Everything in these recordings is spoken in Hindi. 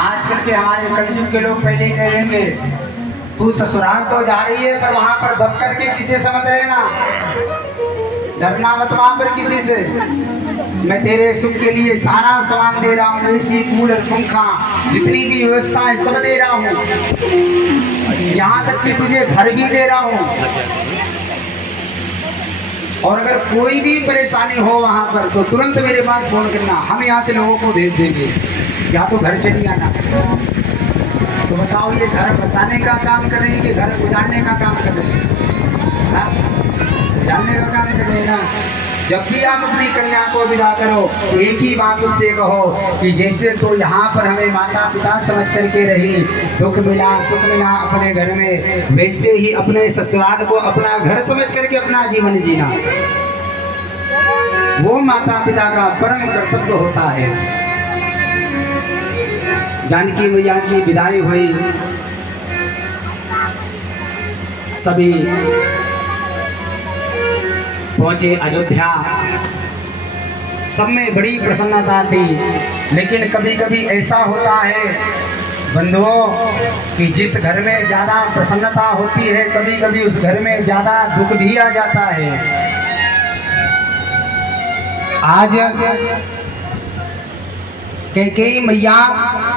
आजकल के हमारे कलयुग के लोग पहले कह देंगे तू ससुराल तो जा रही है पर वहां पर दब करके किसी से मत रहना, डरना मत वहां पर किसी से। मैं तेरे सुख के लिए सारा सामान दे रहा हूँ, एसी कूलर पंखा जितनी भी व्यवस्था है सब दे रहा हूँ, यहाँ तक कि तुझे घर भी दे रहा हूँ। और अगर कोई भी परेशानी हो वहाँ पर तो तुरंत मेरे पास फोन करना, हम यहाँ से लोगों को भेज देंगे, या तो घर चली आना। तो बताओ ये घर बसाने का काम कर रहे हैं कि घर उजाड़ने का काम कर रहे हैं? जानने का काम कर रहे हैं ना। जब भी आप अपनी कन्या को विदा करो एक ही बात उससे कहो कि जैसे तो यहाँ पर हमें माता पिता समझ करके रही, दुख मिला सुख मिला अपने घर में, वैसे ही अपने ससुराल को अपना घर समझ करके अपना जीवन जीना, वो माता पिता का परम कर्तव्य होता है। जानकी मैया की विदाई हुई, सभी पहुंचे अयोध्या, सब में बड़ी प्रसन्नता थी। लेकिन कभी कभी ऐसा होता है बंधुओं कि जिस घर में ज़्यादा प्रसन्नता होती है कभी कभी उस घर में ज़्यादा दुख भी आ जाता है। आज कैकेयी मैया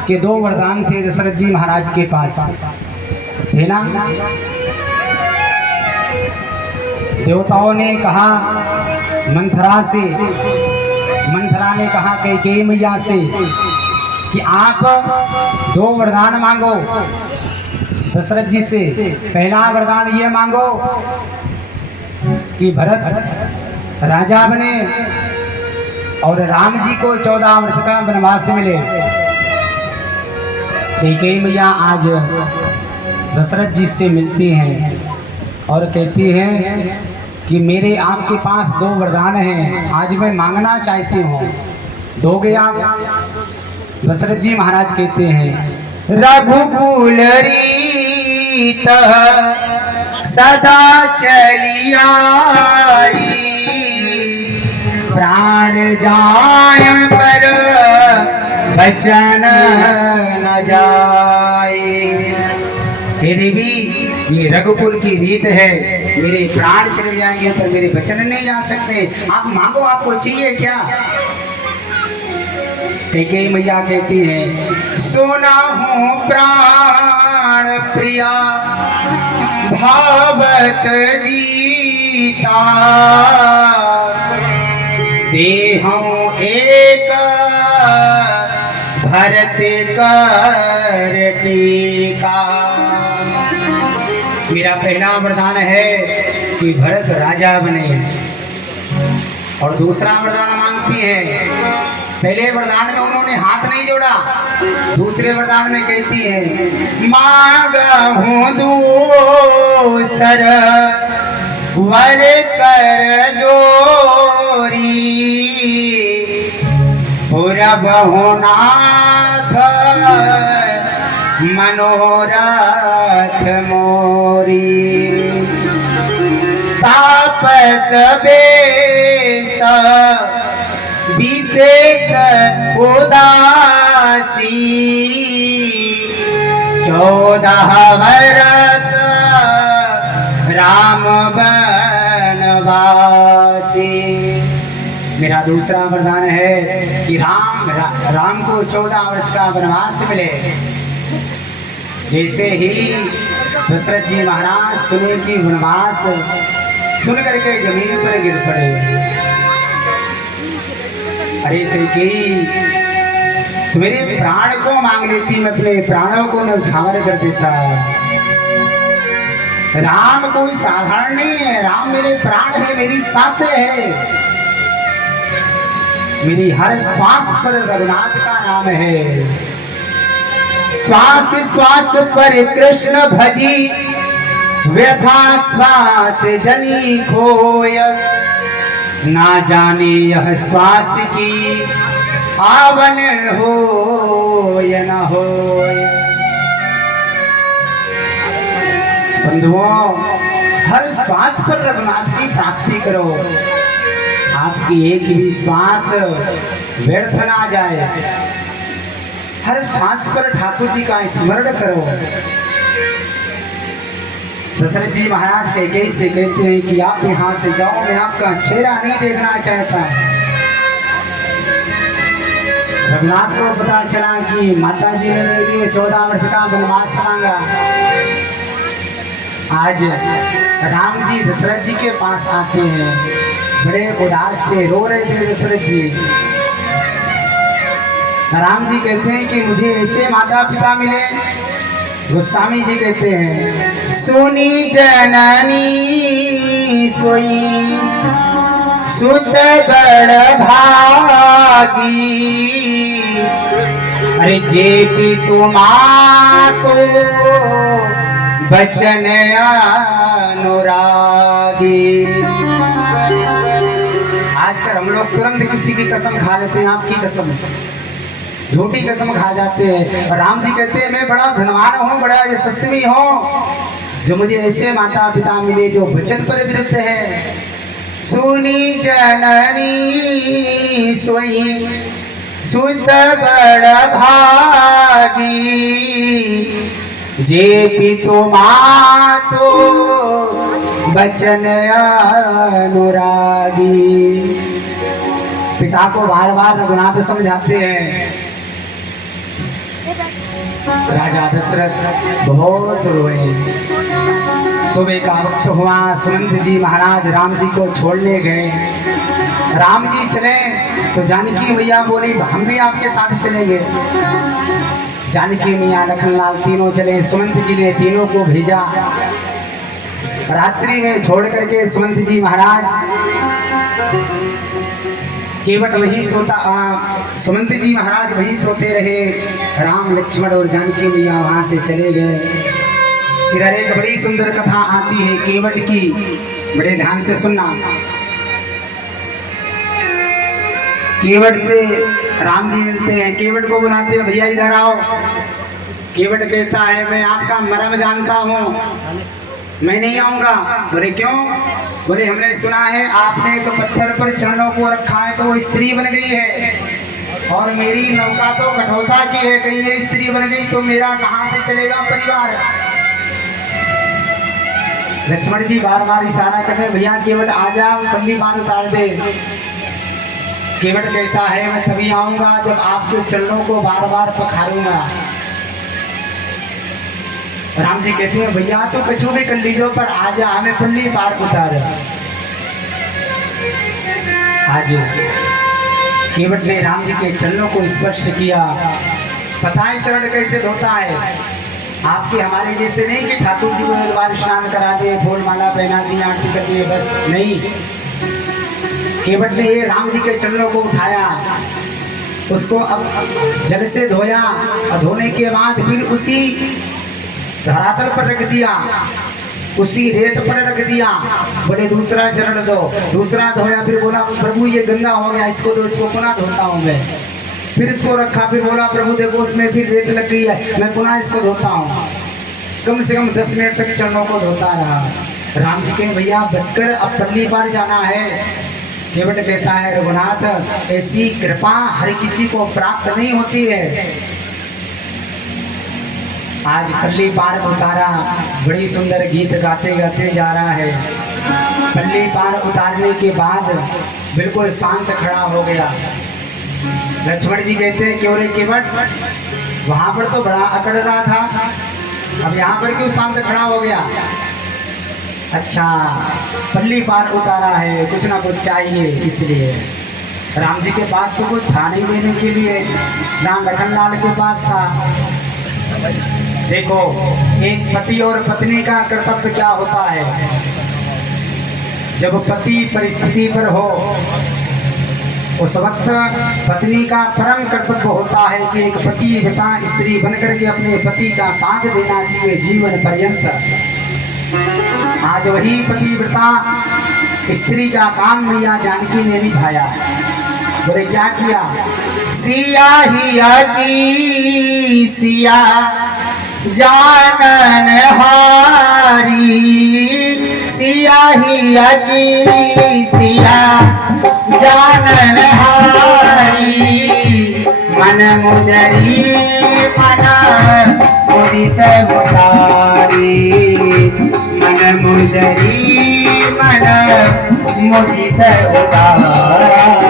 के दो वरदान थे दशरथ जी महाराज के पास, है ना। देवताओं ने कहा मंथरा से, मंथरा ने कहा कैकेयी मैया से कि आप दो वरदान मांगो दशरथ जी से। पहला वरदान ये मांगो कि भरत राजा बने और राम जी को 14 वर्ष का वनवास मिले। कैकेयी मैया आज दशरथ जी से मिलती हैं और कहती हैं कि मेरे आपके पास दो वरदान हैं, आज मैं मांगना चाहती हूँ, दोगे आप? दशरथ जी महाराज कहते हैं रघुकुल रीत सदा चली आई, प्राण जाय पर बचन न जाए। फिर भी ये रघुकुल की रीत है, मेरे प्राण चले जाएंगे पर मेरे वचन नहीं जा सकते। आप मांगो, आपको चाहिए क्या? कैकेयी मैया कहती है सोना हूँ प्राण प्रिया भावत जीता, देहूँ एक भरत कर टीका। मेरा पहला वरदान है कि भरत राजा बने, और दूसरा वरदान मांगती है। पहले वरदान में उन्होंने हाथ नहीं जोड़ा, दूसरे वरदान में कहती है मांगहूँ दूसर वर कर जोरी, पुरबहु नाथ मनोरथ मोरी, तापस बेस विशेष उदासी, 14 वर्ष राम बनवासी। मेरा दूसरा वरदान है कि राम को 14 वर्ष का वनवास मिले। जैसे ही दशरथ जी महाराज सुने कि वनवास, सुन करके जमीन पर गिर पड़े। अरे कैकेयी तो मेरे प्राण को मांग लेती, मैं अपने प्राणों को न्यौछावर कर देता। राम कोई साधारण नहीं है, राम मेरे प्राण है, मेरी सांसें है, मेरी हर श्वास पर रघुनाथ का नाम है। श्वास श्वास पर कृष्ण भजी, व्यथा श्वास जनी खोय, ना जाने यह श्वास की आवन हो या न हो। बंधुओं, हर श्वास पर रघुनाथ की प्राप्ति करो, आपकी एक भी श्वास व्यर्थ ना जाए। हर सांस पर ठाकुर जी का स्मरण करो। दशरथ जी महाराज कैकेयी से कहते हैं कि आप यहाँ से जाओ, मैं आपका चेहरा नहीं देखना चाहता। रघुनाथ को पता चला कि माता जी ने मेरे लिए 14 वर्ष का वनवास मांगा। आज राम जी दशरथ जी के पास आते हैं, बड़े उदास थे, रो रहे थे दशरथ जी। राम जी कहते हैं कि मुझे ऐसे माता पिता मिले। गोस्वामी जी कहते हैं, सुनी जननी सोई सुत बड़ भागी, अरे जे भी तुमाको बचन अनुरागी। आजकल हम लोग तुरंत किसी की कसम खा लेते हैं, आपकी कसम, झूठी कसम खा जाते हैं। और राम जी कहते हैं मैं बड़ा धनवान हूँ, बड़ा यशस्वी हूँ, जो मुझे ऐसे माता पिता मिले जो वचन पर विरुद्ध है। सुनी जननी सोई सुत बड़ भागी, जे पितु मातो बचन अनुरागी। पिता को बार बार रघुनाथ समझाते हैं। राजा दशरथ बहुत रोए। सुबह का वक्त हुआ, सुमंत जी महाराज राम जी को छोड़ने गए। राम जी चले तो जानकी मैया बोली हम भी आपके साथ चलेंगे। जानकी मैया लखनलाल तीनों चले। सुमंत जी ने तीनों को भेजा। रात्रि में छोड़ करके सुमंत जी महाराज केवट वहीं सोता, सुमंत जी महाराज वहीं सोते रहे। राम लक्ष्मण और जानकी मैया वहां से चले गए। इधर एक बड़ी सुंदर कथा आती है केवट की, बड़े ध्यान से सुनना। केवट से राम जी मिलते हैं, केवट को बुलाते हैं, भैया इधर आओ। केवट कहता है मैं आपका मर्म जानता हूँ, मैं नहीं आऊंगा। बोले क्यों? बोले हमने सुना है आपने एक पत्थर पर चरणों को रखा है तो वो स्त्री बन गई है, और मेरी नौका तो कठोरता की है, कहीं ये स्त्री बन गई तो मेरा कहाँ से चलेगा परिवार। लक्ष्मण जी बार बार इशारा कर रहे, भैया केवट आ जा, पल्ली बांध उतार दे। केवट कहता है मैं तभी आऊंगा जब आपके चरणों को बार बार पखारूंगा। राम जी कहते हैं भैया तो कछु भी कर लीजिए पर आ जा, हमें पल्ली पार उतार। आज केवट ने राम जी के चरणों को स्पर्श किया। पता है चरण कैसे धोता है? आपके हमारे जैसे नहीं कि ठाकुर जी को एक बार स्नान करा दिए, फूल माला पहना दी, आरती कर दिए, बस नहीं। केवट ने ये राम जी के चरणों को उठाया, उसको अब जल से धोया, और धोने के बाद फिर उसी धरातल पर रख दिया, उसी रेत पर रख दिया। बोले दूसरा चरण दो, दूसरा धोया, फिर बोला प्रभु ये गंदा हो गया, इसको दो, इसको पुनः धोता हूँ मैं। फिर इसको रखा, फिर बोला प्रभु देखो उसमें फिर रेत लग गई है, मैं पुनः इसको धोता हूँ। कम से कम 10 मिनट तक चरणों को धोता रहा। राम जी के भैया बसकर अब पल्ली पार जाना है। केवट कहता है रघुनाथ ऐसी कृपा हर किसी को प्राप्त नहीं होती है। आज पल्ली पार उतारा, बड़ी सुंदर गीत गाते गाते जा रहा है। पल्ली पार उतारने के बाद बिल्कुल शांत खड़ा हो गया। लक्ष्मण जी कहते हैं क्यों रे केवट, वहां पर तो बड़ा अकड़ रहा था, अब यहाँ पर क्यों शांत खड़ा हो गया? अच्छा पल्ली पार उतारा है, कुछ ना कुछ चाहिए, इसलिए। राम जी के पास तो कुछ था नहीं देने के लिए, ना लखनलाल के पास था। देखो एक पति और पत्नी का कर्तव्य क्या होता है। जब पति परिस्थिति पर हो उस वक्त पत्नी का परम कर्तव्य होता है कि एक पतिव्रता स्त्री बनकर के अपने पति का साथ देना चाहिए जीवन पर्यंत। आज वही पतिव्रता स्त्री का काम मैया जानकी ने निभाया। बोले क्या किया? सिया हिया की सिया जानन हारी, सिया हिया की सिया जानन हारी, मन मुदरी मन मुदित उतारी मन मुदरी मन मुदित उतारी